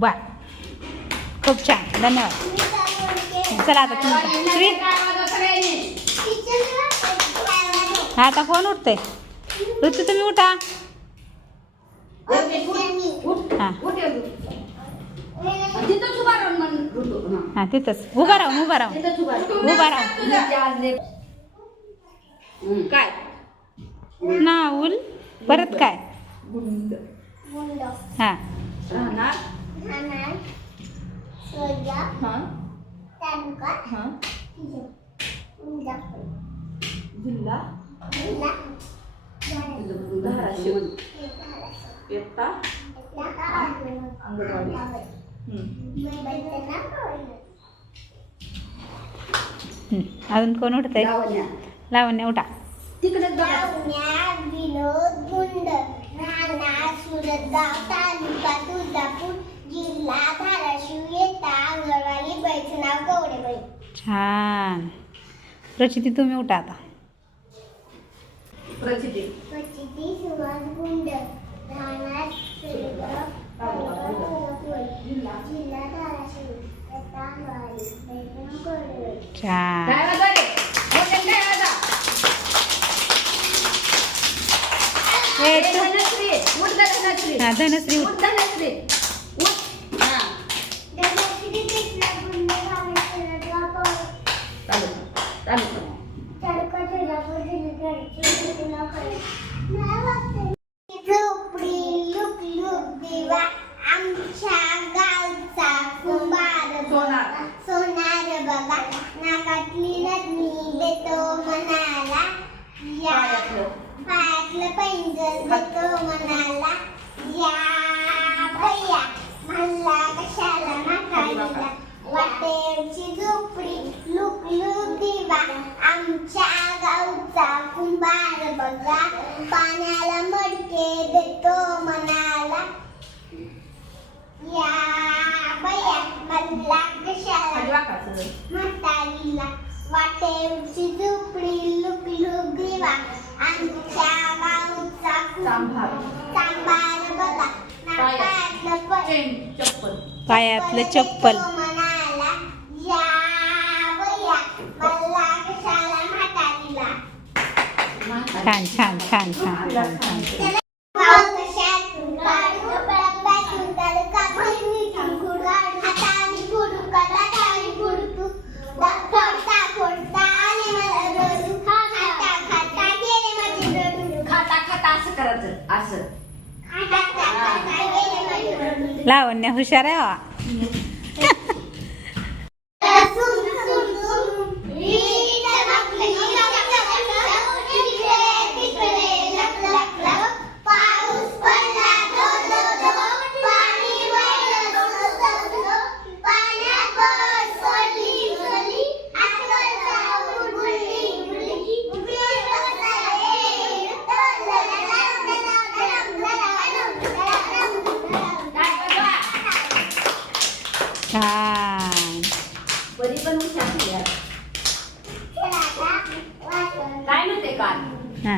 बर खूप छान. धन्यवाद. चला आता तुम्ही हा आता कोण उठतंय? ऋतू तुम्ही उठा. हा. हा तिथंच. उभा राहून उभा राहून. उभा राहून. काय? नाऊल. परत काय? हा. 하나, 소여, 딴것, 인덕, 빌라, 빌라, 빌라 하라시고, 였다, అంగన్వాడీ ಅದನ್ನ ಕೋ ನೋಡ್ತೈ ಲಾವಣ್ಯ ಊಟ ವಿನೋದ್ ಗುಂಡ ರಾಣಾ ಸುರದ ತಾಲೂಕ ತುಳ್ದಾಪುರ್ छान. प्रचिती तुम्ही उठा आता. प्रचिती. प्रचिती सुहास गुंड या पायातलं. पायातलं देतो मनाला या भैया म्हणला कशाला मागायला वाटेची झोपडी लुक लुक दिवा आमच्या गावचा कुंभार बघा पाण्याला मडके देतो मनाला या कशाला. म्हातारीला वाटेवरची झोपडी आमच्या गावचा सांभार. बघा नाकातलं चप्पल. पायातलं चप्पल खाता गेले माझे रडू लावण्या हुशार आहे काय म्हणते काल? हा.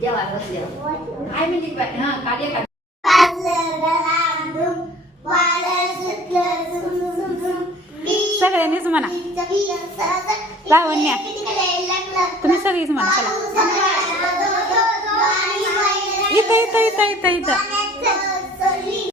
जेवायला बसल्यावर काय म्हणते बाई? हा काल एका सगळ्यांनीच म्हणा. लावण्या. तुम्ही सगळीच म्हणा चला. इथं इथं इथं इथं इथं.